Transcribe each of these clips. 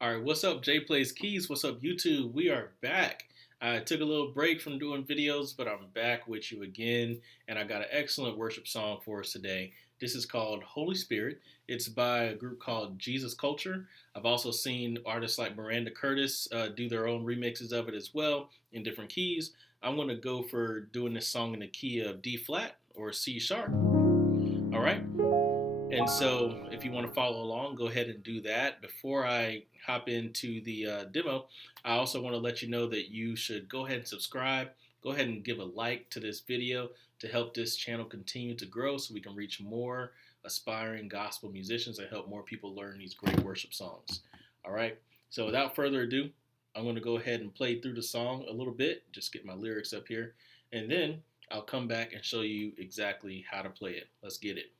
All right, what's up, JPlaysKeys? What's up, YouTube? We are back. I took a little break from doing videos, but I'm back with you again, and I got an excellent worship song for us today. This is called Holy Spirit. It's by a group called Jesus Culture. I've also seen artists like Miranda Curtis do their own remixes of it as well in different keys. I'm going to go for doing this song in the key of D flat or C sharp. All right. And so, if you want to follow along, go ahead and do that. Before I hop into the demo, I also want to let you know that you should go ahead and subscribe. Go ahead and give a like to this video to help this channel continue to grow so we can reach more aspiring gospel musicians and help more people learn these great worship songs. All right. So, without further ado, I'm going to go ahead and play through the song a little bit, just get my lyrics up here, and then I'll come back and show you exactly how to play it. Let's get it.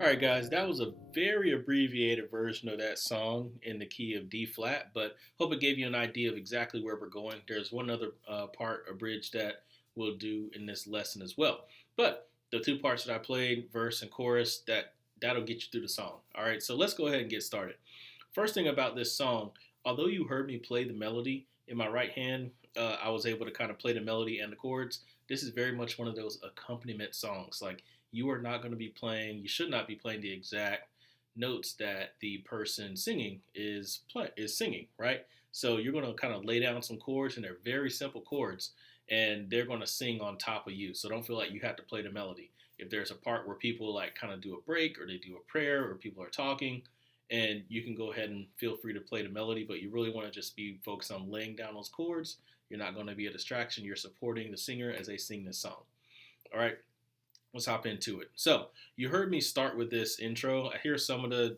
All right, guys, that was a very abbreviated version of that song in the key of D flat, but hope it gave you an idea of exactly where we're going. There's one other part, a bridge that we'll do in this lesson as well. But the two parts that I played, verse and chorus, that'll get you through the song. All right, so let's go ahead and get started. First thing about this song, although you heard me play the melody in my right hand, I was able to kind of play the melody and the chords. This is very much one of those accompaniment songs. Like you are not going to be playing, you should not be playing the exact notes that the person singing is singing, right? So you're going to kind of lay down some chords, and they're very simple chords, and they're going to sing on top of you. So don't feel like you have to play the melody. If there's a part where people like kind of do a break or they do a prayer or people are talking, and you can go ahead and feel free to play the melody, but you really want to just be focused on laying down those chords. You're not going to be a distraction. You're supporting the singer as they sing this song. All right, let's hop into it. So you heard me start with this intro. I hear some of the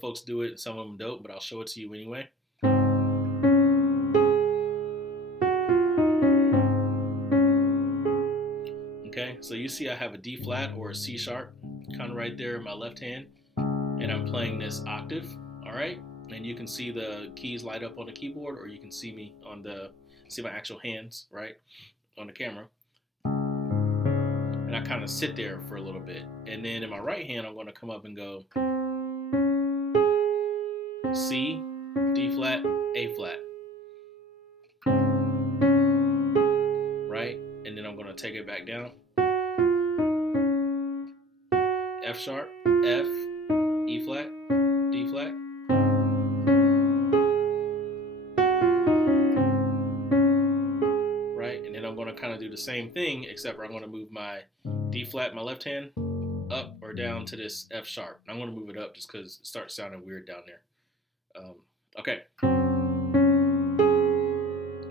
folks do it, and some of them don't, but I'll show it to you anyway. Okay, so you see I have a D flat or a C sharp kind of right there in my left hand, and I'm playing this octave. All right, and you can see the keys light up on the keyboard, or you can see me see my actual hands right on the camera. And I kind of sit there for a little bit. And then in my right hand, I'm going to come up and go C, D flat, A flat. Right? And then I'm going to take it back down. F sharp, F, E flat, D flat. Right? And then I'm going to kind of do the same thing, except for I'm going to move my D flat, my left hand, up or down to this F sharp. I'm going to move it up just because it starts sounding weird down there. Okay.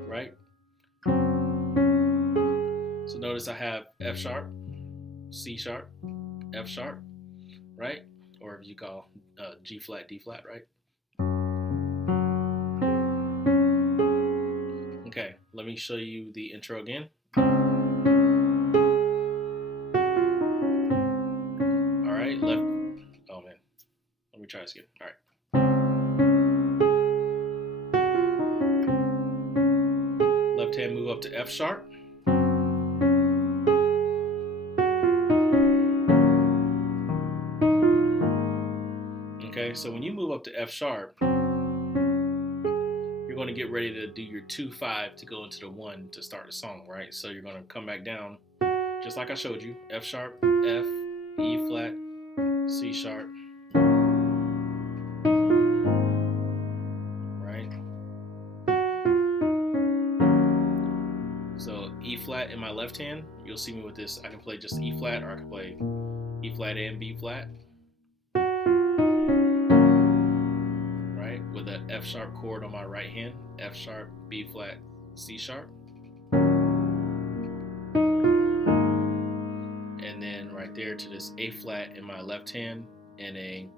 Right? So notice I have F sharp, C sharp, F sharp, right? Or if you call G flat, D flat, right? Okay, let me show you the intro again. right, left. Oh man, let me try this again. All right. Left hand move up to F sharp. Okay, so when you move up to F sharp, you're going to get ready to do your 2-5 to go into the 1 to start the song, right? So you're going to come back down, just like I showed you, F sharp, F, E flat, C sharp, right? So E flat in my left hand, you'll see me with this. I can play just E flat, or I can play E flat and B flat, right? With an F sharp chord on my right hand, F sharp, B flat, C sharp. And then right there to this A flat in my left hand, and A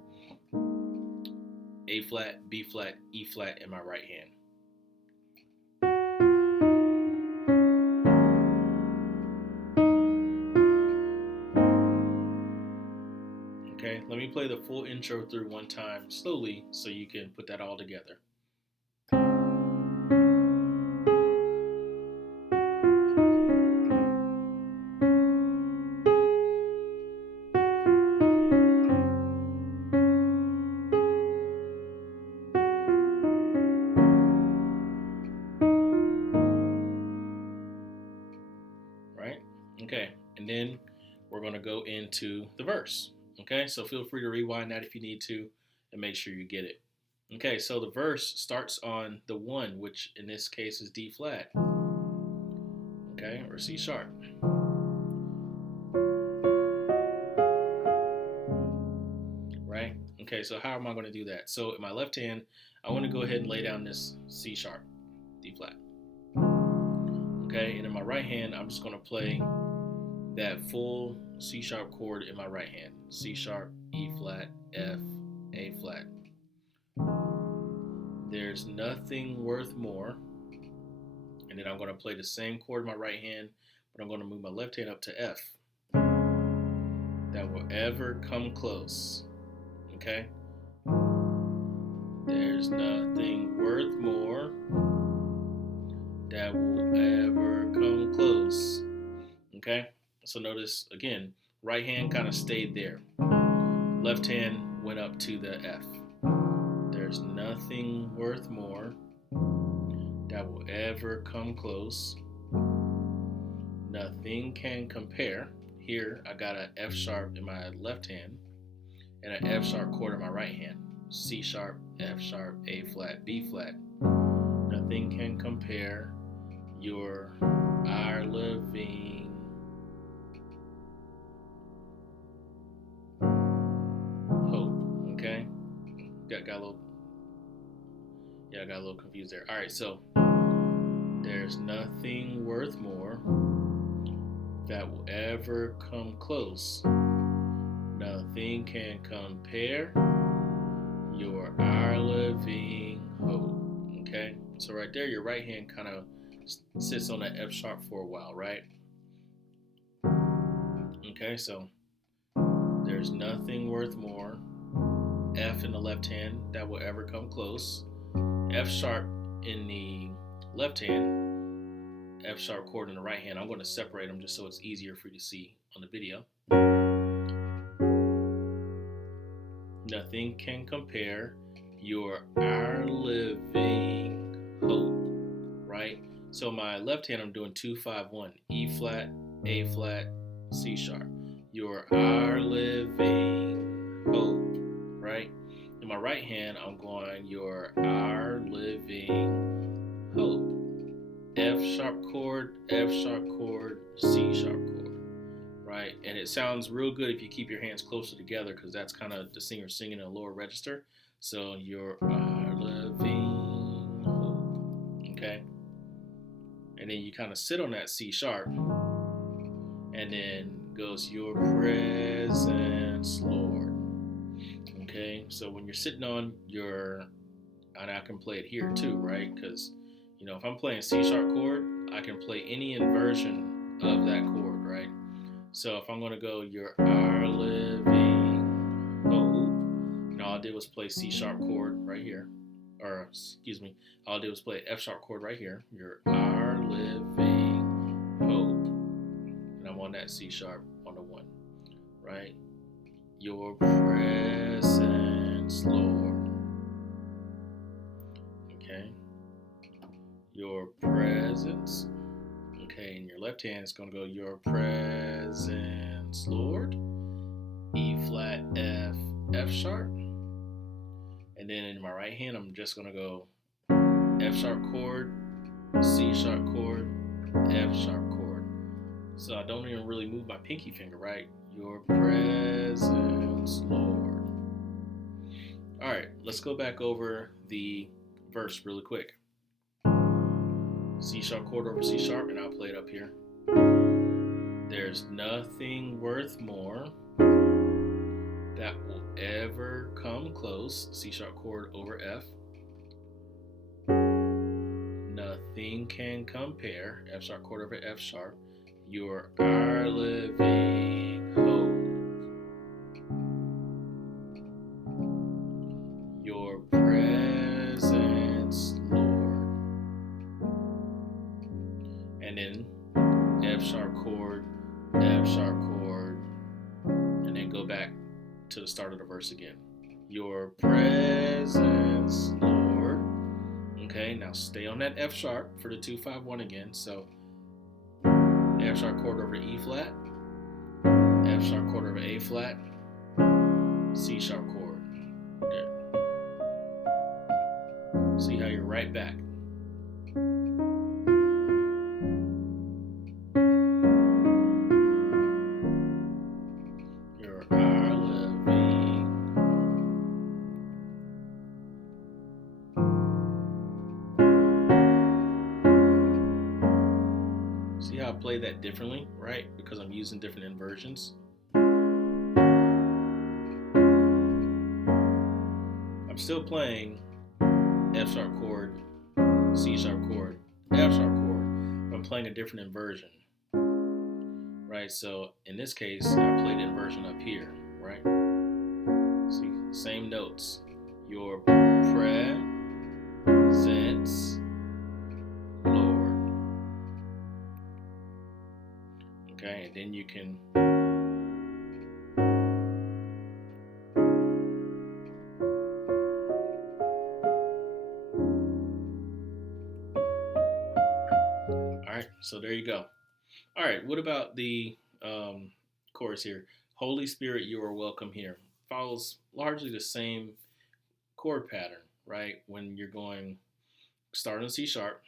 flat, B flat, E flat in my right hand. Okay, let me play the full intro through one time slowly so you can put that all together. Right? Okay, and then we're going to go into the verse. Okay, so feel free to rewind that if you need to and make sure you get it. Okay, so the verse starts on the 1, which in this case is D flat. Okay, or C sharp. Right? Okay, so how am I going to do that? So in my left hand, I want to go ahead and lay down this C sharp, D flat. Okay, and in my right hand, I'm just going to play that full C sharp chord in my right hand. C sharp, E flat, F, A flat. There's nothing worth more. And then I'm going to play the same chord in my right hand, but I'm going to move my left hand up to F. That will ever come close. Okay? There's nothing worth more that will ever come close. Okay? So notice again, right hand kind of stayed there. Left hand went up to the F. There's nothing worth more that will ever come close. Nothing can compare. Here I got an F sharp in my left hand and an F sharp chord in my right hand. C sharp, F sharp, A flat, B flat. Nothing can compare. You're our living hope. Okay? Got a little I got a little confused there. All right, so there's nothing worth more that will ever come close. Nothing can compare. You're our living hope. Okay, so right there, your right hand kind of sits on that F sharp for a while, right? Okay, so there's nothing worth more. F in the left hand that will ever come close. F sharp in the left hand, F sharp chord in the right hand. I'm going to separate them just so it's easier for you to see on the video. Nothing can compare. You're our living hope, right? So my left hand, I'm doing 2-5-1, E flat, A flat, C sharp. You're our living hope, right? In my right hand, I'm going, you're our living hope. F sharp chord, C sharp chord, right? And it sounds real good if you keep your hands closer together because that's kind of the singer singing in a lower register. So you're our living hope, okay? And then you kind of sit on that C sharp and then goes your presence, Lord. Okay, so when you're sitting on your, and I can play it here too, right? Because, you know, if I'm playing C sharp chord, I can play any inversion of that chord, right? So if I'm going to go, you're our living was play C sharp chord right here, or excuse me, all I did was play F sharp chord right here. You're our living hope, and I'm on that C sharp on the 1, right? Your presence, Lord. Okay, your presence. Okay, in your left hand, it's going to go your presence, Lord. E flat, F, F sharp. And then in my right hand, I'm just going to go F sharp chord, C sharp chord, F sharp chord. So I don't even really move my pinky finger, right? Your presence, Lord. All right, let's go back over the verse really quick. C sharp chord over C sharp, and I'll play it up here. There's nothing worth more that will ever come close. C sharp chord over F. Nothing can compare. F sharp chord over F sharp. You're our living hope. Your presence, Lord. And then F sharp chord, F sharp chord, and then go back to the start of the verse again. Your presence, Lord. Okay, now stay on that F sharp for the 2-5-1 again. So F sharp chord over E flat, F sharp chord over A flat, C sharp chord. There. See how you're right back. You're our living. See how I play that differently, right? Because I'm using different inversions. I'm still playing F sharp chord, C sharp chord, F sharp chord, but I'm playing a different inversion, right? So in this case, I played the inversion up here, right? See, same notes. Your presence, Lord. Okay, and then you can so there you go. All right, what about the chorus here? Holy Spirit, you are welcome here. Follows largely the same chord pattern, right? When you're going, start on C sharp,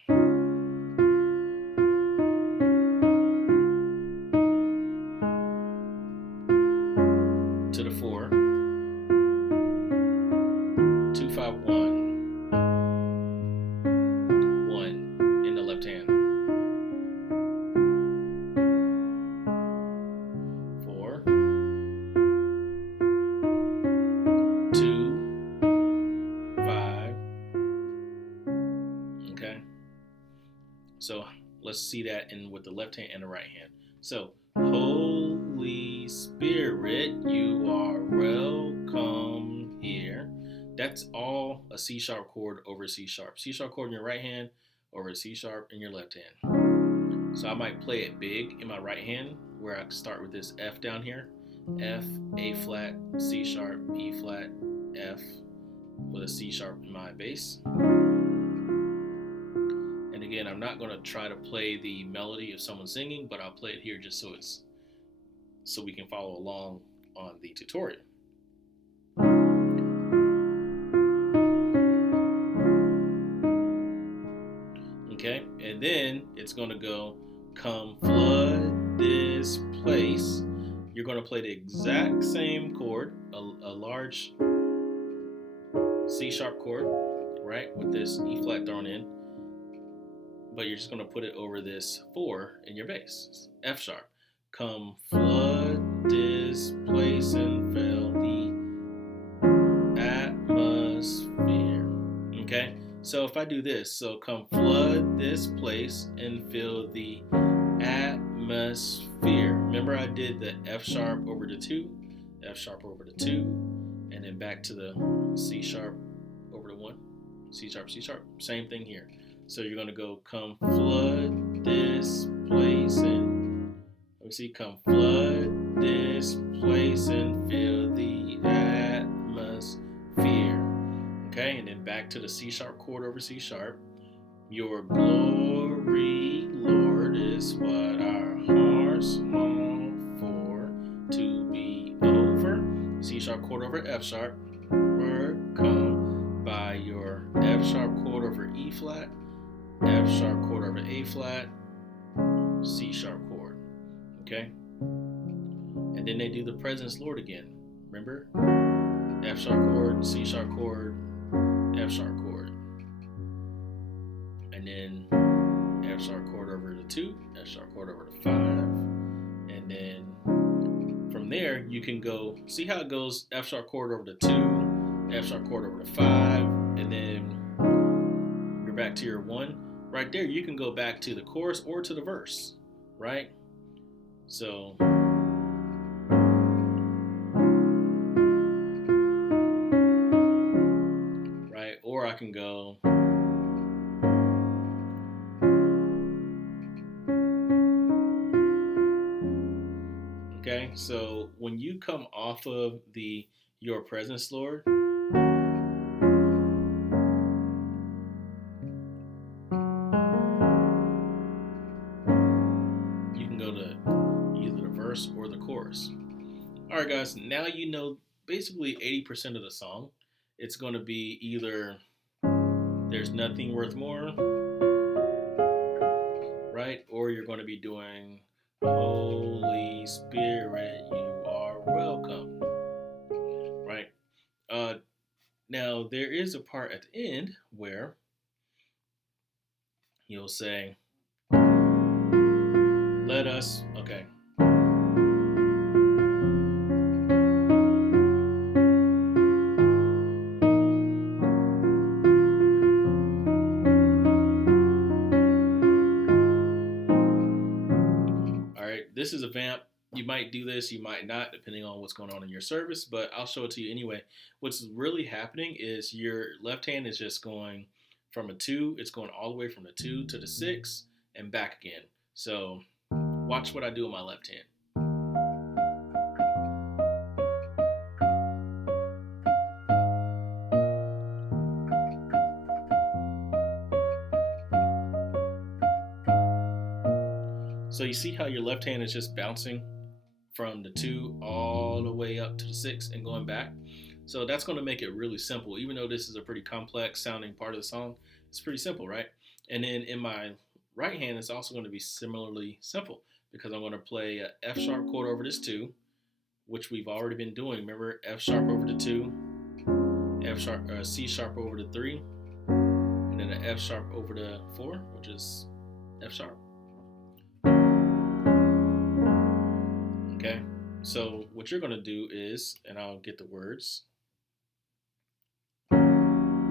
to the 4, 2-5-1, 1 in the left hand. 4, 2, 5. Okay. So let's see that in with the left hand and the right hand. So Holy Spirit, you are welcome here. That's all a C sharp chord over C sharp. C sharp chord in your right hand over C sharp in your left hand. So I might play it big in my right hand, where I start with this F down here. F, A flat, C sharp, E flat, F, with a C sharp in my bass. And again, I'm not going to try to play the melody of someone singing, but I'll play it here just so we can follow along on the tutorial. Okay, and then it's going to go, come flood this place. You're going to play the exact same chord, a large C sharp chord, right, with this E flat thrown in, but you're just going to put it over this 4 in your bass, F sharp. Come flood this place and fill the atmosphere. Okay, so if I do this, so come flood this place and fill the atmosphere. Remember I did the F sharp over the 2, F sharp over the 2, and then back to the C sharp over the 1, C sharp, C sharp. Same thing here. So you're going to go come flood this place and let me see, come flood this place and fill the atmosphere. Okay, and then back to the C sharp chord over C sharp. Your glory, Lord, is what our hearts long for to be over. C sharp chord over F sharp. Overcome by your F sharp chord over E flat, F sharp chord over A flat, C sharp chord. Okay? And then they do the presence Lord again. Remember? F sharp chord, C sharp chord, F sharp chord. And then F sharp chord over the 2, F sharp chord over the 5. And then from there, you can go, see how it goes F sharp chord over the 2, F sharp chord over the 5, and then you're back to your 1. Right there, you can go back to the chorus or to the verse, right? So, right, or I can go, okay? So when you come off of the Your Presence, Lord, you can go to either the verse or the chorus. All right, guys, now you know basically 80% of the song. It's going to be either There's Nothing Worth More, right? Or you're going to be doing Holy Spirit, you are welcome, right? Now, there is a part at the end where you'll say, let us, okay. All right, this is a vamp. You might do this, you might not, depending on what's going on in your service, but I'll show it to you anyway. What's really happening is your left hand is just going from a 2, it's going all the way from the 2 to the 6 and back again. So watch what I do with my left hand. So you see how your left hand is just bouncing from the 2 all the way up to the 6 and going back. So that's going to make it really simple. Even though this is a pretty complex sounding part of the song, it's pretty simple, right? And then in my right hand, it's also going to be similarly simple because I'm going to play a F sharp chord over this 2, which we've already been doing. Remember, F sharp over the 2, F sharp, C sharp over the 3, and then an F sharp over the 4, which is F sharp. Okay, so what you're going to do is, and I'll get the words,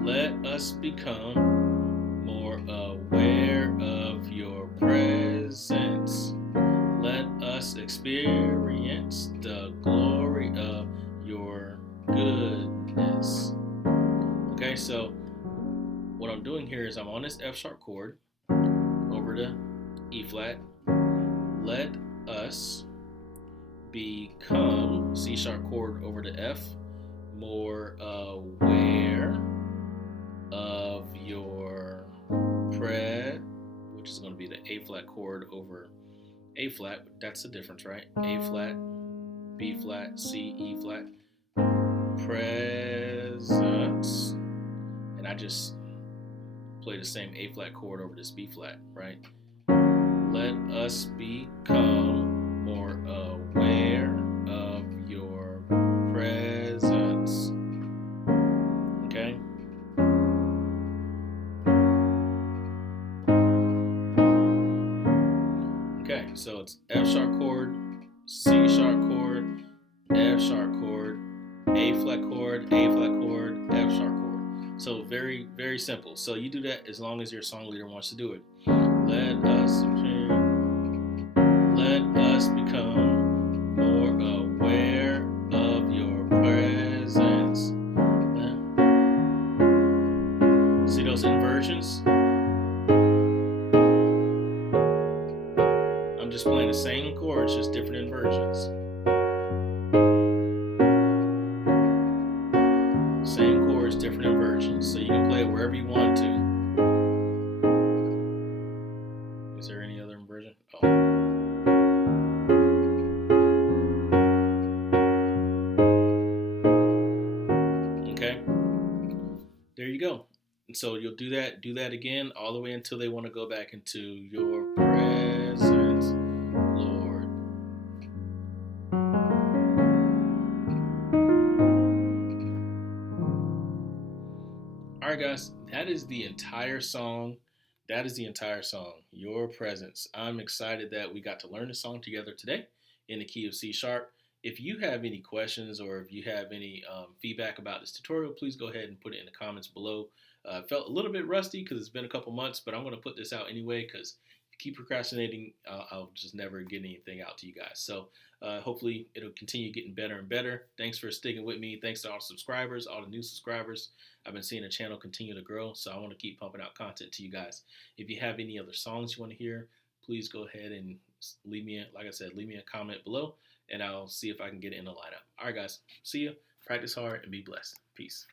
let us become more aware of your presence. Let us experience the glory of your goodness. Okay, so what I'm doing here is I'm on this F sharp chord over the E flat. Let us become C sharp chord over the F, more aware of your prayer, which is going to be the A flat chord over A flat. That's the difference, right? A flat, B flat, C, E flat. Presence. And I just play the same A flat chord over this B flat, right? Let us become more aware of your presence. Okay? Okay, so it's F sharp chord, C sharp chord, F sharp chord, A flat chord, A flat chord, F sharp chord. So very, very simple. So you do that as long as your song leader wants to do it. Let us become more aware of your presence. versions, so you can play it wherever you want to. Is there any other version? Oh, okay. There you go. And so you'll do that again, all the way until they want to go back into your presence, Lord. All right, guys, that is the entire song. That is the entire song, Your Presence. I'm excited that we got to learn the song together today in the key of C sharp. If you have any questions or if you have any feedback about this tutorial, please go ahead and put it in the comments below. Felt a little bit rusty because it's been a couple months, but I'm going to put this out anyway because if you keep procrastinating, I'll just never get anything out to you guys. So hopefully it'll continue getting better and better. Thanks for sticking with me. Thanks to all the subscribers, all the new subscribers. I've been seeing the channel continue to grow, so I want to keep pumping out content to you guys. If you have any other songs you want to hear, please go ahead and leave me, like I said, leave me a comment below, and I'll see if I can get it in the lineup. All right, guys, see you. Practice hard and be blessed. Peace.